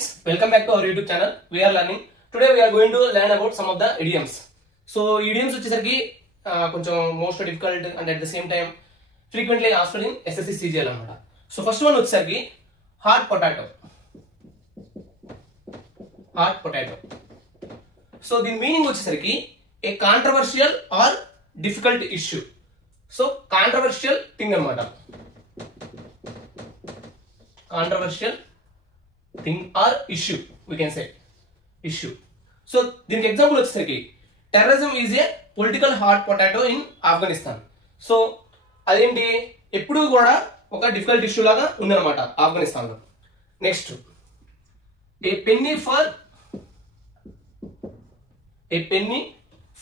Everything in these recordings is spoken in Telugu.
friends, welcome back to our YouTube channel. We are learning. Today we are going to learn about some of the idioms. So idioms వచ్చేసరికి కొంచెం most difficult and at the same time frequently asked in SSC CGL అన్నమాట. సో ఫస్ట్ వన్ వచ్చేసరికి hot potato. Hot potato. So దీని మీనింగ్ వచ్చేసరికి a controversial or difficult issue. So controversial thing అన్నమాట. Controversial thing or issue, we can say issue. So దీనికి ఎగ్జాంపుల్ వచ్చేసరికి terrorism is a political hot potato in Afghanistan. So అదేంటి ఎప్పుడు కూడా ఒక డిఫికల్ట్ ఇష్యూ లాగా ఉందన్నమాట ఆఫ్ఘనిస్తాన్ లో. Next a penny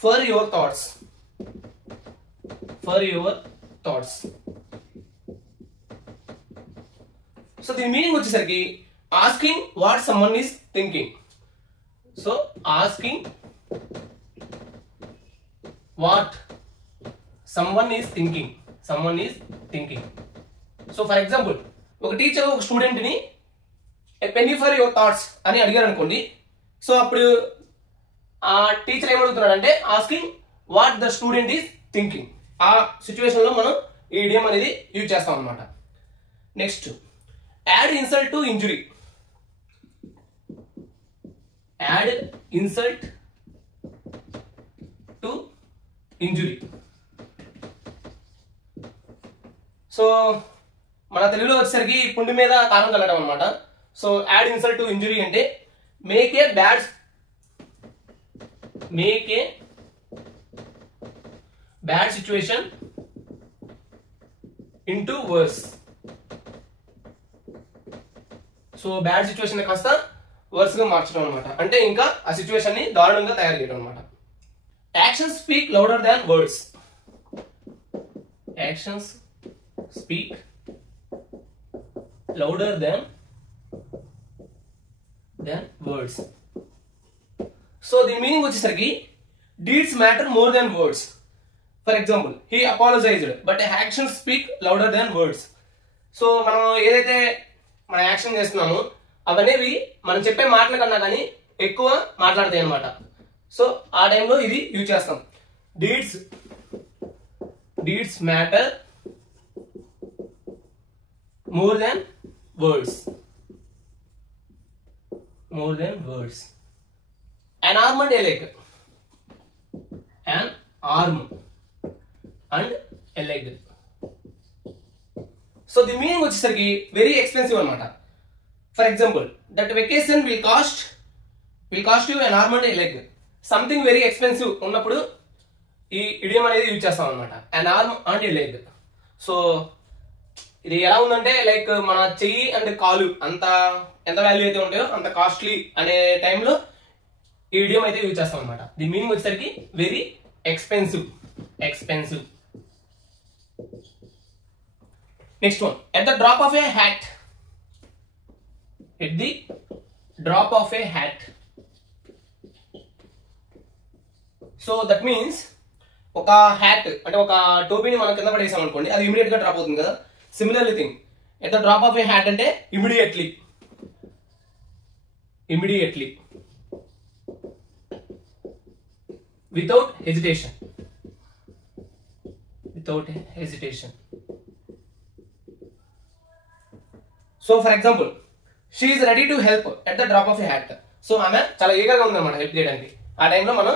for your thoughts. For your thoughts. So దీని మీనింగ్ వచ్చేసరికి asking what someone is thinking. So asking what someone is thinking. Someone is thinking. So for example, ఒక టీచర్ ఒక స్టూడెంట్ ని a penny for your thoughts అని అడిగారు అనుకోండి. సో అప్పుడు ఆ టీచర్ ఏమడుగుతున్నాడు అంటే asking what the student is thinking. ఆ సిచ్యువేషన్ లో మనం ఈ ఇడియం అనేది యూజ్ చేస్తాం అనమాట. Next add insult to injury. Add insult to injury. So మన తెలుగులో వచ్చేసరికి పుండి మీద కారం చల్లడం అనమాట. So add insult to injury అంటే make a bad situation into worse. So bad situation కాస్త వర్స్ గా మార్చడం అనమాట. అంటే ఇంకా ఆ సిచ్యువేషన్ ని దారుణంగా తయారు చేయడం అనమాట. యాక్షన్స్ స్పీక్ లౌడర్ దాన్ వర్డ్స్. యాక్షన్స్ స్పీక్ లౌడర్ దాన్ వర్డ్స్. సో దీని మీనింగ్ వచ్చేసరికి deeds matter more than words. For example he apologised but actions speak louder than words. So మనం ఏదైతే మన యాక్షన్ చేస్తున్నాము అవనేవి మనం చెప్పే మాటల కన్నా కానీ ఎక్కువ మాట్లాడతాయి అనమాట. సో ఆ టైంలో ఇది యూజ్ చేస్తాం. Deeds matter more than words. An arm and a leg. An arm and a leg. So the meaning వచ్చేసరికి వెరీ ఎక్స్పెన్సివ్ అనమాట. For example that vacation will cost you an arm and a leg. Something very expensive ఉన్నప్పుడు ఈ ఇడియం అనేది యూజ్ చేస్తాం అనమాట. అన్ arm and a leg. So ఇది ఎలా ఉందంటే లైక్ మన చెయ్యి అండ్ కాలు ఎంత వాల్యూ అయితే ఉంటాయో అంత కాస్ట్లీ అనే టైంలో ఈ ఇడియం అయితే యూజ్ చేస్తాం అనమాట. దీని మీనింగ్ వచ్చేసరికి very expensive. Next one, at the drop of a hat. At the drop of a hat. So that means ఒక హ్యాట్ అంటే ఒక టోపీని మనం కింద పడేసాం అనుకోండి, అది ఇమీడియట్ గా డ్రాప్ అవుతుంది కదా. Similarly thing at the drop of a hat అంటే immediately without hesitation. So for example she is ready to help at the drop of a hat. So ఆమె చాలా ఈగర్గా ఉందన్నమాట హెల్ప్ చేయడానికి. ఆ టైంలో మనం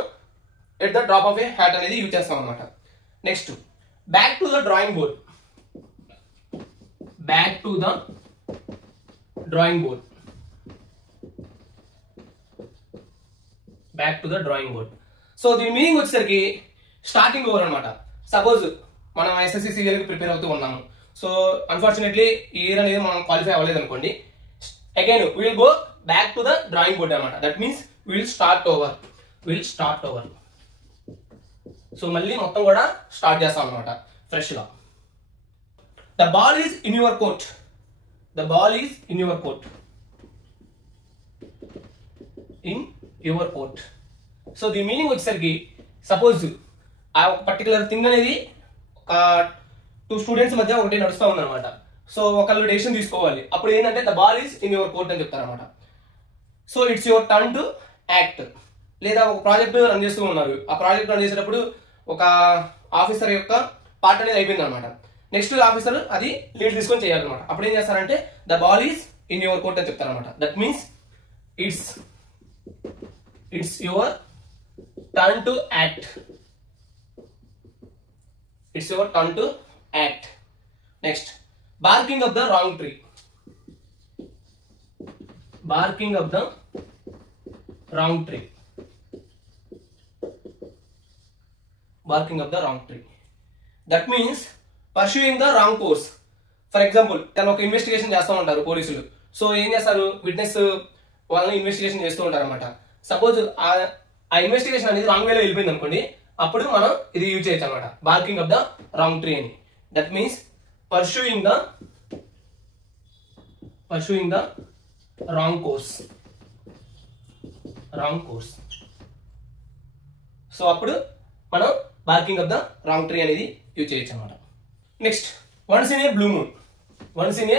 at the drop of a hat అనేది యూజ్ చేస్తాం అనమాట. Next back to the drawing board. So దీని మీనింగ్ వచ్చేసరికి స్టార్టింగ్ ఓవర్ అనమాట. సపోజ్ మనం ఎస్ఎస్సి సిజిఎల్ కి ప్రిపేర్ అవుతూ ఉన్నాము. సో అన్ఫార్చునేట్లీ ఈ ఇయర్ అనేది మనం క్వాలిఫై అవ్వలేదు అనుకోండి. Again will go back to the drawing board అనమాట. That means will start over. So మళ్ళీ మొత్తం కూడా స్టార్ట్ చేస్తాం అనమాట ఫ్రెష్ గా. The ball is in your court. So దీని మీనింగ్ వచ్చేసరికి సపోజ్ ఆ పర్టికులర్ థింగ్ అనేది ఒక 2 స్టూడెంట్స్ మధ్య ఒకటి నడుస్తూ ఉందన్నమాట. సో ఒకళ్ళు డెసిషన్ తీసుకోవాలి. అప్పుడు ఏంటంటే the ball is in your court అని చెప్తారన్నమాట. So it's your turn to act. లేదా ఒక ప్రాజెక్ట్ రన్ చేస్తూ ఉన్నారు, ఆ ప్రాజెక్ట్ రన్ చేసేటప్పుడు ఒక ఆఫీసర్ యొక్క పార్ట్ అనేది అయిపోయింది అనమాట. నెక్స్ట్ ఆఫీసర్ అది లీడ్ తీసుకొని చేయాలన్నమాట. అప్పుడు ఏం చేస్తారంటే the ball is in your court అని చెప్తారనమాట. That means it's your turn to act. It's your turn to act. Next barking off the wrong tree. Barking of the wrong tree. Barking of the wrong tree. That means pursuing the wrong course. For example, తను ఒక ఇన్వెస్టిగేషన్ చేస్తూ ఉంటారు పోలీసులు. సో ఏం చేస్తారు, విట్నెస్ వాళ్ళని ఇన్వెస్టిగేషన్ చేస్తూ ఉంటారు అనమాట. సపోజ్ ఆ ఇన్వెస్టిగేషన్ అనేది రాంగ్ వేలో వెళ్ళిపోయింది అనుకోండి, అప్పుడు మనం ఇది యూజ్ చేయొచ్చు అనమాట, barking off the wrong tree అని. That means pursuing the wrong course. So అప్పుడు మనం barking off the wrong tree అనేది యూజ్ చేయొచ్చు అనమాట. Next once in a blue moon. So once in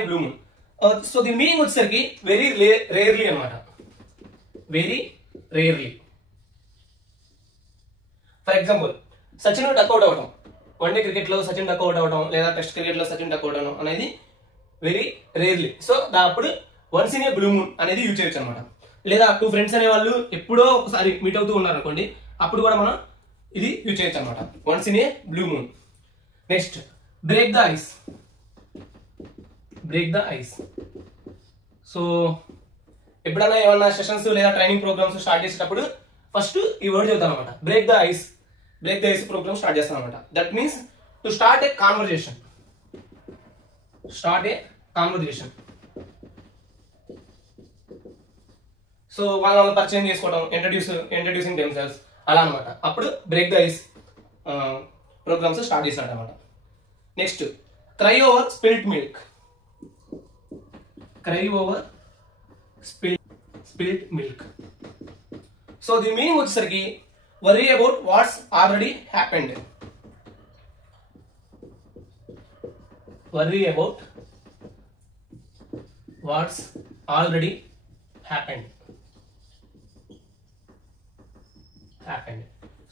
a blue moon. So దీని మీనింగ్ వచ్చేసరికి వెరీ రేర్లీ అనమాట. Very rarely. For example Sachin duck out అవడం, వన్డే క్రికెట్ లో సచిన్ డక్అవుట్ అవడం లేదా టెస్ట్ క్రికెట్ లో సచిన్ డక్అవుట్ అవడం అనేది వెరీ రేర్లీ. సో అప్పుడు once in a blue moon అనేది యూజ్ చేయొచ్చు అనమాట. లేదా టూ ఫ్రెండ్స్ అనే వాళ్ళు ఎప్పుడో ఒకసారి మీట్ అవుతూ ఉన్నారు అనుకోండి, అప్పుడు కూడా మనం ఇది యూజ్ చేయొచ్చు అనమాట, once in a blue moon. Next break the ice. So ఎప్పుడైనా ఏమన్నా సెషన్స్ లేదా ట్రైనింగ్ ప్రోగ్రామ్స్ స్టార్ట్ చేసేటప్పుడు ఫస్ట్ ఈ వర్డ్ చెప్తాను అనమాట, break the ice program start చేస్తాను అనమాట. That means to start a conversation. So వాళ్ళని పరిచయం చేసుకోవడం, ఇంట్రడ్యూసింగ్ దెమ్సెల్వ్స్ అలా అనమాట. అప్పుడు break the ice programs start చేస్తాడు అనమాట. Next cry over spilt milk. So దీని మీనింగ్ వచ్చేసరికి worry about what's already happened.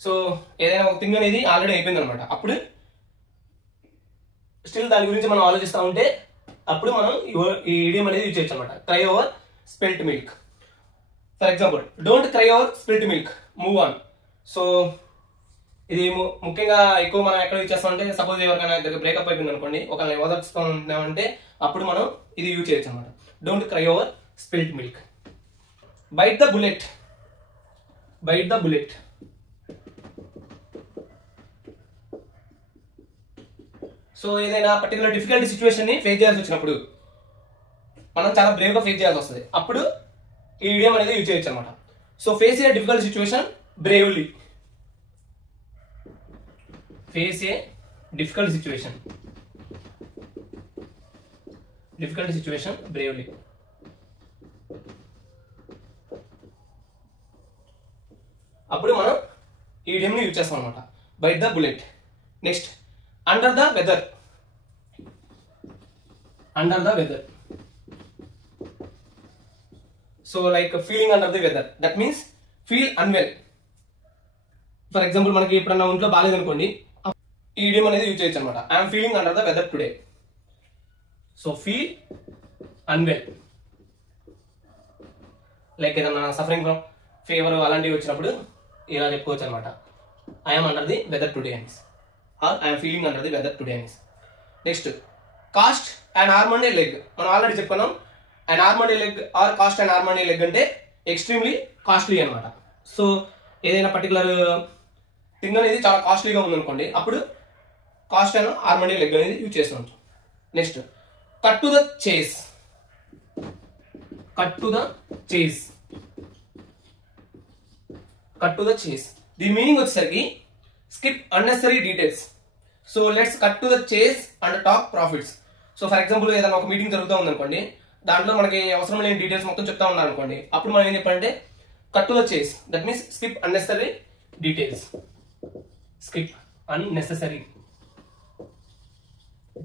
So ఏదైనా ఒక థింగ్ అనేది ఆల్రెడీ అయిపోయింది అనమాట. అప్పుడు స్టిల్ దాని గురించి మనం ఆలోచిస్తూ ఉంటే అప్పుడు మనం ఈ ఇడియం అనేది యూజ్ చేయొచ్చు అనమాట, cry over spilt milk. For example don't cry over spilt milk, move on. So ఇది ముఖ్యంగా ఎక్కువ మనం ఎక్కడ యూజ్ చేస్తామంటే సపోజ్ ఎవరికైనా దగ్గర బ్రేకప్ అయిపోయింది అనుకోండి, ఒకరిని ఓదార్చుతూ ఉన్నామంటే అప్పుడు మనం ఇది యూజ్ చేయొచ్చు అనమాట, don't cry over spilt milk. Byte the bullet. So ఏదైనా పర్టికులర్ డిఫికల్ట్ సిచ్యువేషన్ ని ఫేస్ చేయాల్సి వచ్చినప్పుడు మనం చాలా బ్రేవ్ గా ఫేస్ చేయాల్సి వస్తుంది, అప్పుడు ఈ ఇడియం అనేది యూజ్ చేయొచ్చు అనమాట. So face a difficult situation bravely. అప్పుడు మనం ఈ ఇడియం ని యూజ్ చేస్తాం అనమాట, bite the bullet. Next under the weather. So like feeling under the weather, that means feel unwell. For example మనకి ఎప్పుడన్నా ఒంట్లో బాగాలేదు అనుకోండి, ఈ ఇడియం అనేది యూజ్ చేయొచ్చు అనమాట, I'm feeling under the weather today. So feel unwell, like ఏదన్నా సఫరింగ్ ఫ్రమ్ ఫీవర్ అలాంటివి వచ్చినప్పుడు ఇలా చెప్పుకోవచ్చు అనమాట, I'm under the weather today అని, or I'm feeling under the weather today అని. Next cost and arm and a leg. మనం ఆల్రెడీ చెప్పుకున్నాం, and arm and a leg or cost and arm and a leg అంటే ఎక్స్ట్రీమ్లీ కాస్ట్లీ అనమాట. సో ఏదైనా పర్టికులర్ థింగ్ అనేది చాలా కాస్ట్లీగా ఉందనుకోండి, అప్పుడు cost and arm and a leg అనేది యూజ్ చేస్తాం. Next cut to the chase. దీని మీనింగ్ వచ్చేసరికి skip unnecessary details. So let's cut to the chase and talk profits. So for example ఏదైనా ఒక మీటింగ్ జరుగుతూ ఉందనుకోండి, దాంట్లో మనకి అవసరం లేని డీటెయిల్స్ మొత్తం చెప్తా ఉన్నారు అనుకోండి, అప్పుడు మనం ఏం చెప్పాలంటే కట్ టు ద చేస్. That means skip unnecessary details.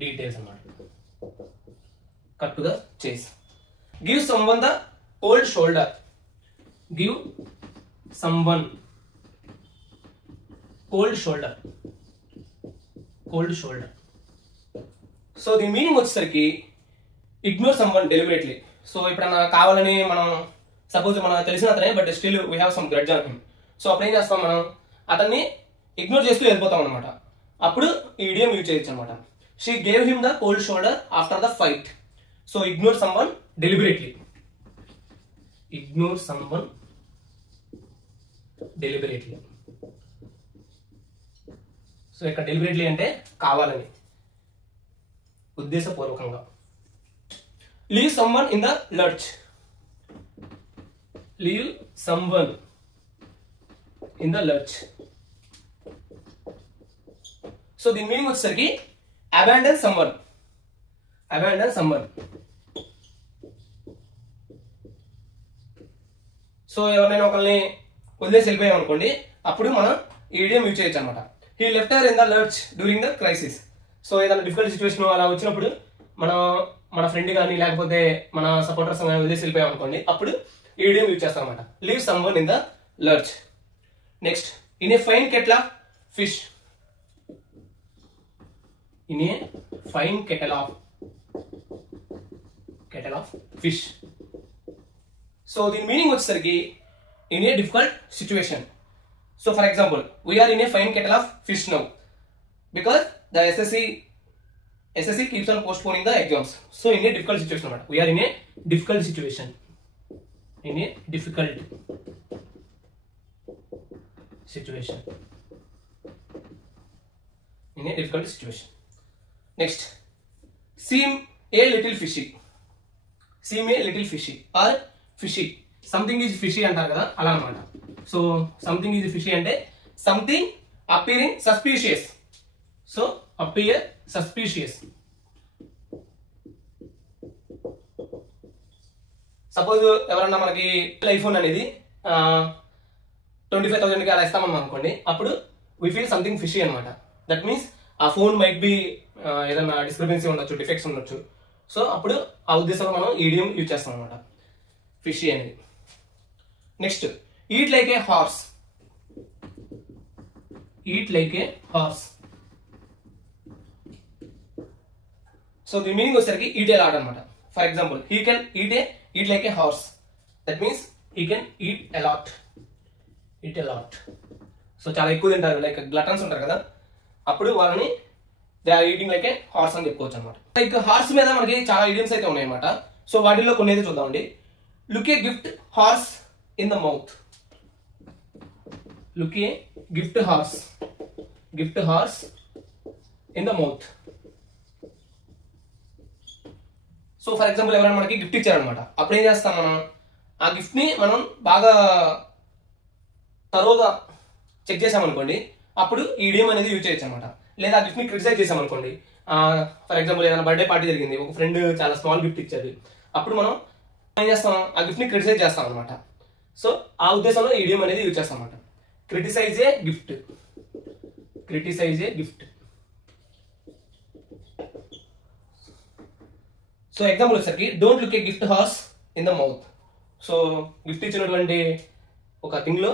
Details అన్నమాట. కట్ టు ద చేస్. Give someone the cold shoulder. Give someone cold shoulder. Cold shoulder. So దీని మీనింగ్ వచ్చేసరికి ఇగ్నోర్ సమ్వన్ డెలిబరేట్లీ. సో ఎప్పుడన్నా కావాలని మనం సపోజ్ మనం తెలిసిన అతనే but still we have some grudge on him. So అప్పుడు ఏం చేస్తాం, మనం అతన్ని ఇగ్నోర్ చేస్తూ వెళ్ళిపోతాం అనమాట. అప్పుడు ఈ ఇడియం యూజ్ చేయొచ్చు అనమాట. She gave him the cold shoulder after the fight. So ignore someone deliberately. Ignore someone deliberately. So ఇక్కడ డెలిబరేట్లీ అంటే కావాలని, ఉద్దేశపూర్వకంగా. Leave someone in the lurch. Leave someone in the lurch. So దీని మీనింగ్ వచ్చేసరికి abandon someone. Abandon someone. So ఎవరైనా ఒకరిని వదిలేసి వెళ్ళిపోయాం అనుకోండి, అప్పుడు మనం ఈ ఇడియం యూజ్ చేయొచ్చు అనమాట. He left her in the lurch during the crisis. So ఏదైనా డిఫికల్ట్ సిచ్యువేషన్ అలా వచ్చినప్పుడు మనం మన ఫ్రెండ్ కానీ లేకపోతే మన సపోర్టర్స్ కానీ వదిలేసి వెళ్ళిపోయాం అనుకోండి, అప్పుడు ఈ ఇడియం యూజ్ చేస్తాం అనమాట. Leave someone in the lurch. Next, in a fine kettle of fish. In a fine kettle of fish. So the meaning వచ్చేసరికి in a difficult situation. So for example, we are in a fine kettle of fish now because the SSC keeps on postponing the exams. So in a difficult situation, we are in a difficult situation. In a difficult situation. In a difficult situation. Next, seem a little fishy. Seem a little fishy or fishy. Something is fishy అంటారు కదా, అలా అన్నమాట. సో సంథింగ్ ఈజ్ ఫిషీ అంటే something appearing suspicious. So appear suspicious. Suppose ఎవరన్నా మనకి ఐఫోన్ అనేది 25,000కి అలా ఇస్తామన్నాం అనుకోండి, అప్పుడు వీ ఫీల్ సంథింగ్ ఫిషీ అనమాట. దట్ మీన్స్ ఆ ఫోన్ మైట్ బి ఏదైనా డిస్క్రిపెన్సీ ఉండొచ్చు, డిఫెక్ట్స్ ఉండొచ్చు. సో అప్పుడు ఆ ఉద్దేశంలో మనం ఈడియం యూజ్ చేస్తాం అనమాట, ఫిషీ అనేది. Next, eat like a horse. Eat like a horse. So the meaning వచ్చేసరికి ఈట్ ఏ లాట్ అనమాట. For example, he can eat like a horse. That means he can eat a lot. Eat a lot. So చాలా ఎక్కువ తింటారు, లైక్ గ్లటన్స్ ఉంటారు కదా, అప్పుడు వాళ్ళని they are eating like a horse అని చెప్పుకోవచ్చు అనమాట. లైక్ హార్స్ మీద మనకి చాలా ఐడియమ్స్ అయితే ఉన్నాయి అనమాట. సో వాటిల్లో కొన్ని అయితే చూద్దామండి. Look A gift horse in the mouth. Look A gift horse. Gift horse in the mouth. So for example ఎవరైనా మనకి గిఫ్ట్ ఇచ్చారనమాట, అప్పుడు ఏం చేస్తాం, మనం ఆ గిఫ్ట్ ని మనం బాగా తరోగా చెక్ చేసామనుకోండి, అప్పుడు ఈ ఇడియం అనేది యూజ్ చేయొచ్చు అనమాట. లేదా ఆ గిఫ్ట్ ని క్రిటిసైజ్ చేసామనుకోండి, ఫర్ ఎగ్జాంపుల్ ఏదైనా బర్త్డే పార్టీ జరిగింది, ఒక ఫ్రెండ్ చాలా స్మాల్ గిఫ్ట్ ఇచ్చారు, అప్పుడు మనం ఏం చేస్తాం, ఆ గిఫ్ట్ ని క్రిటిసైజ్ చేస్తాం అనమాట. సో ఆ ఉద్దేశంలో ఈ ఇడియం అనేది యూజ్ చేస్తాం అనమాట. క్రిటిసైజ్ ఏ గిఫ్ట్. క్రిటిసైజ్ ఏ గిఫ్ట్. సో ఎగ్జాంపుల్ వచ్చేసరికి don't look A gift horse in the mouth. So gift ఇచ్చినటువంటి ఒక థింగ్ లో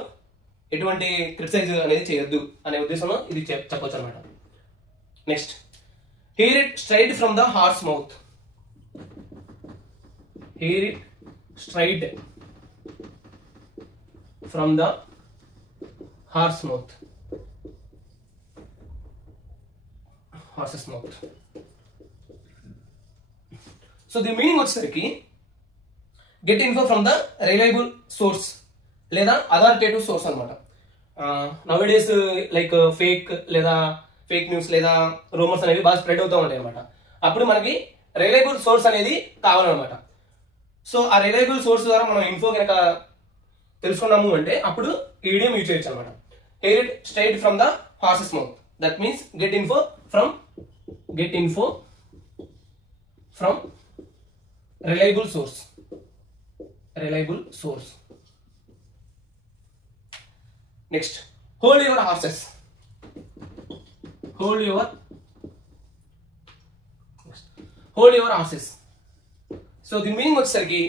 ఎటువంటి క్రిటిసైజ్ అనేది చేయొద్దు అనే ఉద్దేశంలో ఇది చెప్పొచ్చు అనమాట. Next, hear it straight from the horse mouth. Hear it straight from the horse mouth. Horses mouth. So the meaning వచ్చేసరికి get info from the reliable source లేదా అథారిటేటివ్ సోర్స్ అనమాట. నవ్ డేస్ లైక్ ఫేక్ లేదా ఫేక్ న్యూస్ లేదా రూమర్స్ అనేవి బాగా స్ప్రెడ్ అవుతూ ఉంటాయి అనమాట. అప్పుడు మనకి రిలయబుల్ సోర్స్ అనేది కావాలన్నమాట. సో ఆ రిలయబుల్ సోర్స్ ద్వారా మనం ఇన్ఫో కనుక తెలుసుకున్నాము అంటే అప్పుడు ఈడియం యూజ్ చేయొచ్చు అనమాట. Here it straight from the horses mouth. That means get info from reliable source. Reliable source. Next, hold your horses. Hold your hold your horses. So దీని మీనింగ్ వచ్చేసరికి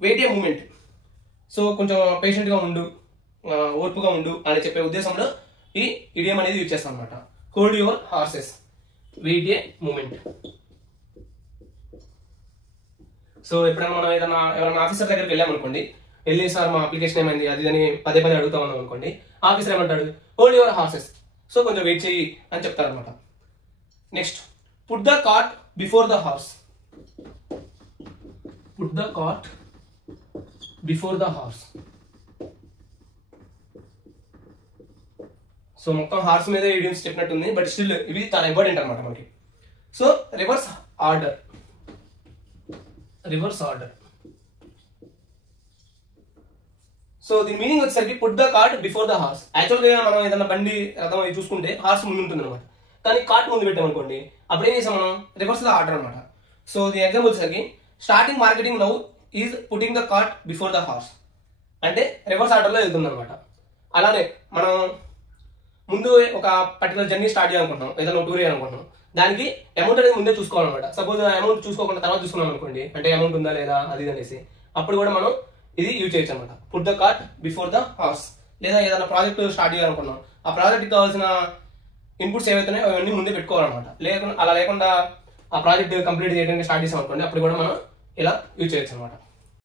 వెయిట్ ఏ మూమెంట్. సో కొంచెం పేషెంట్గా ఉండు, ఓర్పుగా ఉండు అని చెప్పే ఉద్దేశంలో ఈ ఇడియం అనేది యూజ్ చేస్తాం అనమాట. Hold your horses, wait a moment. So ఎప్పుడైనా మనం ఎవరైనా ఆఫీసర్ దగ్గరికి వెళ్ళామనుకోండి, వెళ్ళి సార్ మా అప్లికేషన్ ఏమైంది అది అని పదే అడుగుతా ఉన్నాం అనుకోండి, ఆఫీసర్ ఏమంటాడు, హోల్డ్ యువర్ హార్సెస్, సో కొంచెం వెయిట్ చేయి అని చెప్తారు అనమాట. Next, put the cart before the horse. Put the cart before the horse. So మొత్తం హార్స్ మీద ఇడియమ్స్ చెప్పినట్టుంది, బట్ స్టిల్ ఇవి చాలా ఇంపార్టెంట్ అనమాట మనకి. So reverse order. Reverse order. So దీని మీనింగ్ వచ్చేసరికి put the cart before the horse. యాక్చువల్గా మనం ఏదైనా బండి రథం అవి చూసుకుంటే హార్స్ ముందు ఉంటుంది అనమాట, కానీ కార్ట్ ముందు పెట్టామనుకోండి అప్పుడు ఏం చేసాం మనం, రివర్స్ ద ఆర్డర్ అనమాట. సో దీని ఎగ్జాంపుల్ వచ్చేసరికి starting marketing now is putting the cart before the horse, అంటే రివర్స్ ఆర్డర్లో వెళ్తుంది అనమాట. అలానే మనం ముందు ఒక పర్టికులర్ జర్నీ స్టార్ట్ చేయాలనుకుంటున్నాం, ఏదైనా టూర్ చేయాలనుకుంటున్నాం, దానికి అమౌంట్ అనేది ముందే చూసుకోవాలన్నమాట. సపోజ్ అమౌంట్ చూసుకోకుండా తర్వాత చూసుకున్నాం అనుకోండి, అంటే అమౌంట్ ఉందా లేదా అది అనేసి, అప్పుడు కూడా మనం ఇది యూజ్ చేయొచ్చు అనమాట. Put the cart before the horse. లేదా ఏదైనా ప్రాజెక్ట్ స్టార్ట్ చేయాలనుకున్నాం, ఆ ప్రాజెక్ట్కి కావాల్సిన ఇన్పుట్స్ ఏవైతున్నాయో అవన్నీ ముందే పెట్టుకోవాలన్నమాట. అలా లేకుండా ఆ ప్రాజెక్ట్ కంప్లీట్ చేయడానికి స్టార్ట్ చేసాం అనుకోండి, అప్పుడు కూడా మనం ఇలా యూజ్ చేయొచ్చు అనమాట.